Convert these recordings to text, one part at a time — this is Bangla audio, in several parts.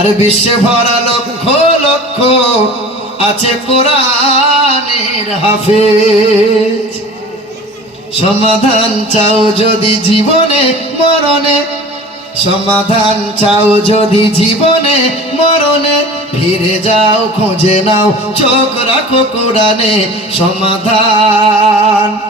আরে বিশ্বে ভরা লক্ষ লক্ষ আছে কোরআনের হাফেজ। সমাধান চাও যদি জীবনে, মরণে। সমাধান চাও যদি জীবনে, মরণে। ফিরে যাও, খুঁজে নাও, চোখ রাখো কোরআনে সমাধান।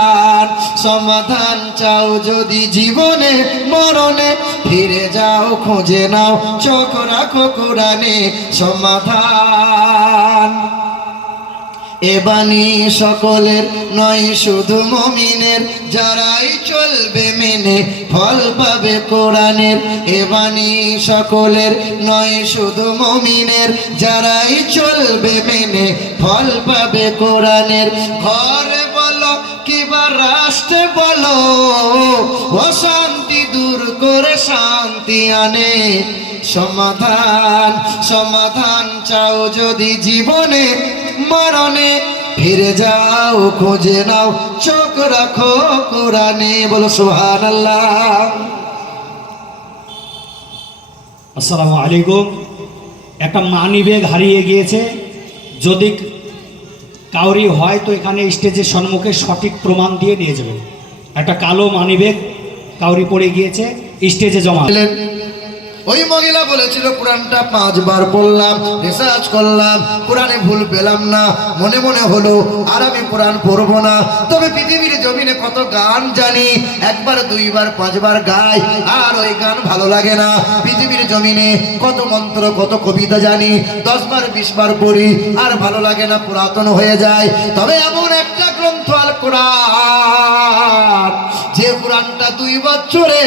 সমাধান চাও যদি জীবনে, মরণে, ফিরে যাও, খুঁজে নাও, চোখ রাখো কোরআনে সমাধান। বাণী সকলের নয়, শুধু মমিনের, যারাই চলবে মেনে, ফল পাবে কোরআনের। এ বাণী সকলের নয়, শুধু মমিনের, যারাই চলবে মেনে, ফল পাবে কোরআনের। ঘরে বলো, কিবা রাষ্ট্রে বলো। অশান্তি দূর করে শান্তি আনে। সমাধান সমাধান চাও যদি জীবনে। মরণে ফিরে যাও, খোঁজে নাও, চোখ রাখো কোরআনে। বলো আসসালামু আলাইকুম। একটা মানি ব্যাগ হারিয়ে গিয়েছে। যদি কাউরি হয় তো এখানে স্টেজের সম্মুখে সঠিক প্রমাণ দিয়ে নিয়ে যাবেন। একটা কালো মানিবেগ কাউরি পড়ে গিয়েছে, স্টেজে জমা। ওই মহিলা বলেছিল, কোরআনটা পাঁচবার পড়লাম, রিসার্চ করলাম, কোরআনে ভুল পেলাম না। মনে মনে হলো, আর আমি কোরআন পড়ব না। তবে পৃথিবীর জমিনে কত গান জানি, একবার, দুইবার, পাঁচবার গাই, আর ওই গান ভালো লাগে না। পৃথিবীর জমিনে কত মন্ত্র, কত কবিতা জানি দশ বার বিশ বার পড়ি, আর ভালো লাগে না, পুরাতন হয়ে যায়। তবে এমন একটা গ্রন্থ আল কোরআন, যে কোরআনটা দুই বছরে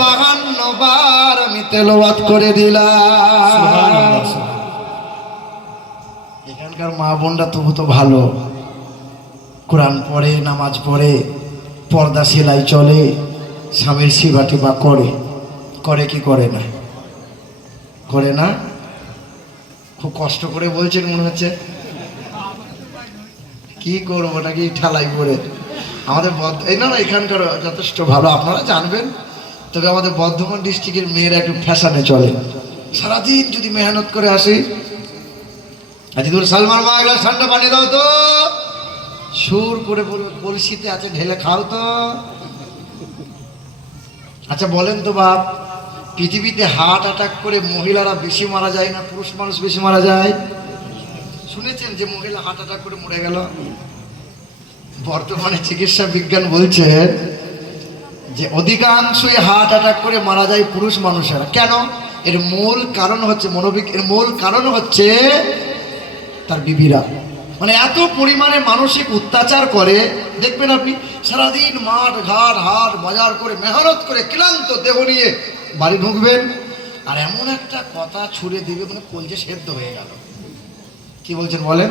বাহান্ন বার তেলাওয়াত করে দিলাম এখানকার মা বোনরা তবু তো ভালো। কোরআন পড়ে নামাজ পড়ে পর্দা সেলাই চলে স্বামীর সেবা টেবা করে। করে কি করে না? করে না? খুব কষ্ট করে বলছেন মনে হচ্ছে। কি করব নাকি ঠেলাই করে? আমাদের এই না না এখানকার যথেষ্ট ভালো। আপনারা জানবেন। তবে আমাদের বর্ধমান ডিস্ট্রিক্টের মেয়েরা একটু ফ্যাশনে চলে। সারাদিন যদি মেহনত করে আসি আজকে তোর সালমান মা এগুলো ঠান্ডা পানি দাও তো। সুর করে কলসিতে আছে, ঢেলে খাও তো। আচ্ছা বলেন তো বাপ, পৃথিবীতে হার্ট অ্যাটাক করে মহিলারা বেশি মারা যায় না, পুরুষ মানুষ বেশি মারা যায়? শুনেছেন যে মহিলা হার্ট অ্যাটাক করে মরে গেল? বর্তমানে চিকিৎসা বিজ্ঞান বলছে যে অধিকাংশই হার্ট অ্যাটাক করে মারা যায় পুরুষ মানুষেরা। কেন? এর মূল কারণ হচ্ছে মনোবিক, এর মূল কারণ হচ্ছে তার বিবিরা। মানে এত পরিমাণে মানসিক অত্যাচার করে, দেখবেন আপনি, সারাদিন মাঠ ঘাট হাট বাজার করে, মেহনত করে, ক্লান্ত দেহ নিয়ে বাড়ি ঢুকবেন, আর এমন একটা কথা ছুড়ে দিবে মানে কলজে সেদ্ধ হয়ে গেল। কি বলছেন বলেন?